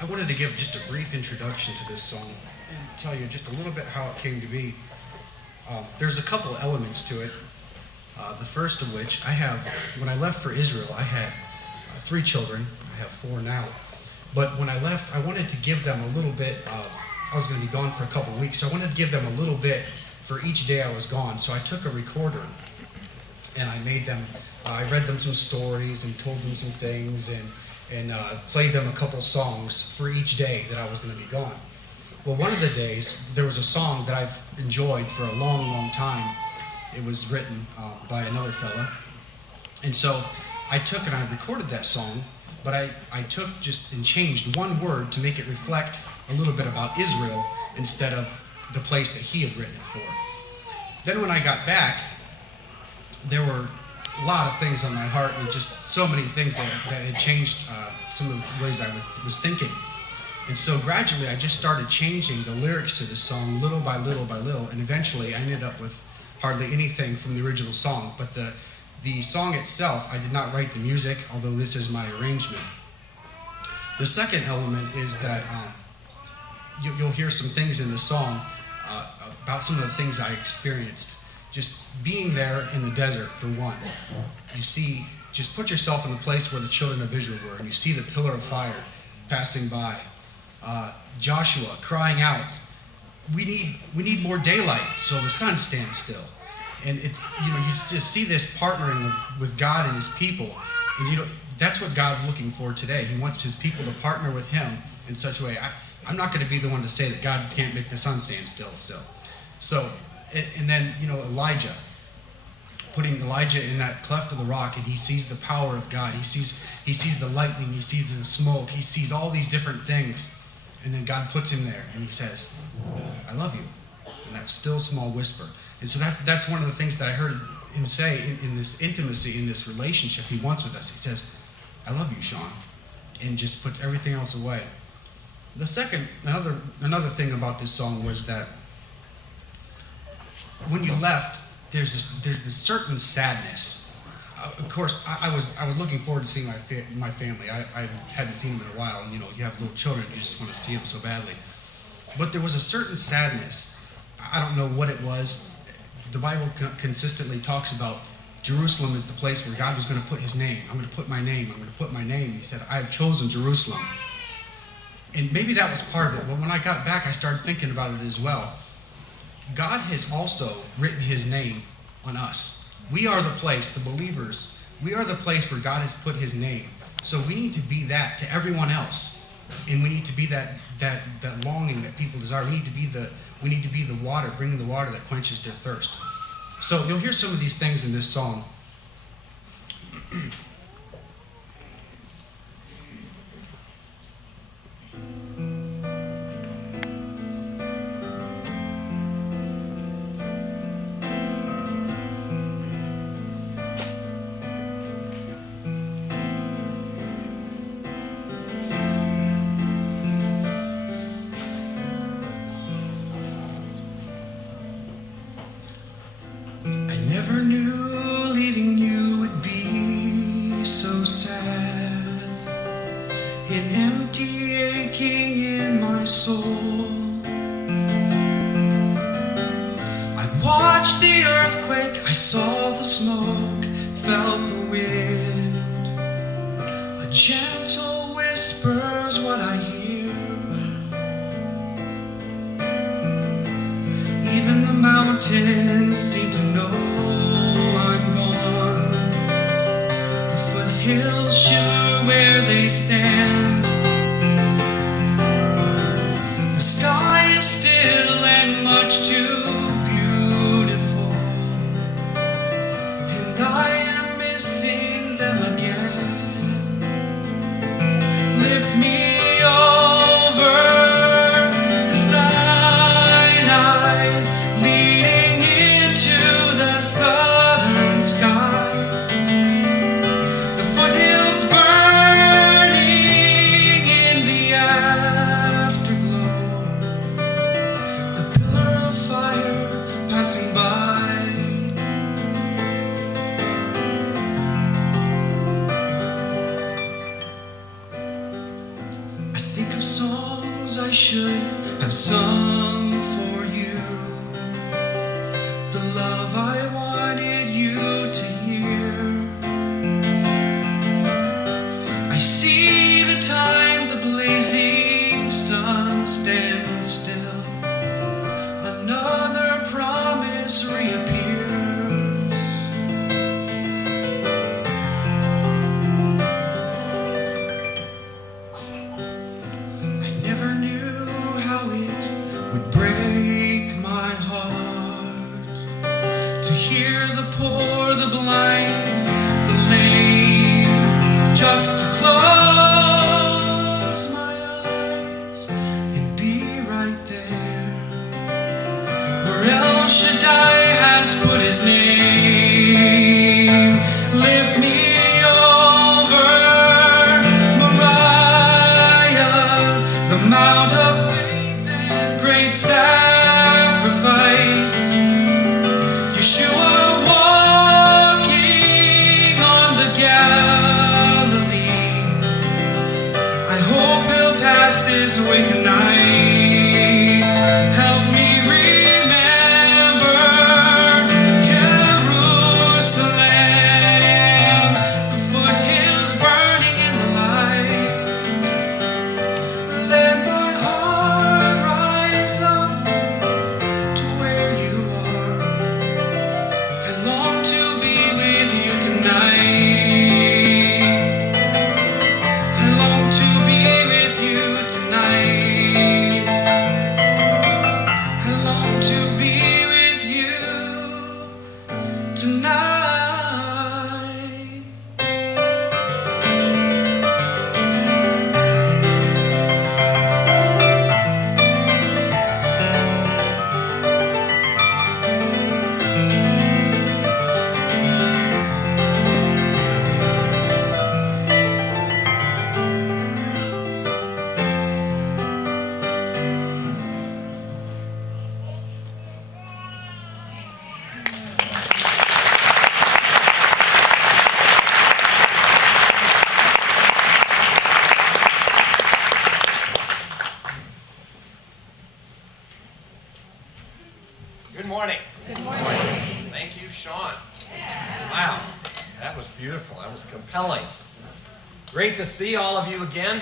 I wanted to give just a brief introduction to this song and tell you just a little bit how it came to be. There's a couple elements to it. The first of which when I left for Israel, I had 3 children. I have 4 now. But when I left, I wanted to give them a little bit. I was going to be gone for a couple of weeks, so I wanted to give them a little bit for each day I was gone. So I took a recorder and I made them. I read them some stories and told them some things and played them a couple songs for each day that I was going to be gone. Well, one of the days there was a song that I've enjoyed for a long, long time. It was written by another fella, and so I took and I recorded that song, but I took just and changed one word to make it reflect a little bit about Israel instead of the place that he had written it for. Then when I got back, there were a lot of things on my heart and just so many things that had changed some of the ways I was thinking. And so gradually I just started changing the lyrics to this song little by little by little, and eventually I ended up with hardly anything from the original song. But the song itself, I did not write the music, although this is my arrangement. The second element is that you'll hear some things in the song about some of the things I experienced. Just being there in the desert, for one. You see, just put yourself in the place where the children of Israel were, and you see the pillar of fire passing by. Joshua crying out, we need more daylight so the sun stands still. And it's, you just see this partnering with God and his people. And that's what God's looking for today. He wants his people to partner with him in such a way. I'm not going to be the one to say that God can't make the sun stand still. So, and then, Elijah, putting Elijah in that cleft of the rock, and he sees the power of God. He sees the lightning. He sees the smoke. He sees all these different things. And then God puts him there, and he says, I love you. And that still small whisper. And so that's one of the things that I heard him say in this intimacy, in this relationship he wants with us. He says, I love you, Sean. And just puts everything else away. The second, another thing about this song was that when you left, there's this certain sadness. Of course, I was looking forward to seeing my family. I hadn't seen them in a while, and you have little children, you just want to see them so badly. But there was a certain sadness. I don't know what it was. The Bible consistently talks about Jerusalem is the place where God was going to put his name. I'm going to put my name. I'm going to put my name. He said, I have chosen Jerusalem. And maybe that was part of it. But when I got back, I started thinking about it as well. God has also written his name on us. We are the place, the believers, we are the place where God has put his name. So we need to be that to everyone else. And we need to be that longing that people desire. We need to be the water, bringing the water that quenches their thirst. So you'll hear some of these things in this song. Never knew leaving you would be so sad, an empty aching in my soul. I watched the earthquake, I saw the smoke, felt the wind. A gentle whisper's what I hear. Even the mountains seem to know hills sure where they stand. The sky is still and much too beautiful, and I am missing them again. Lift me over the Sinai, leading into the southern sky. Passing by, of songs I should have sung for you, the love I wanted you to hear. I see the time the blazing sun stands still, another promise reappears. Would break my heart to hear the poor, the blind, the lame, just to close my eyes and be right there where El Shaddai has put his name. Lift me over Moriah, the Mount of great sacrifice. Yeshua walking on the Galilee. I hope he'll pass this way tonight. Help me remember Jerusalem, the foothills burning in the light. Let my heart rise up to where you are. I long to be with you tonight. I long to be with you tonight. I long to be with you tonight. Good morning. Good morning. Thank you, Sean. Wow, that was beautiful. That was compelling. Great to see all of you again.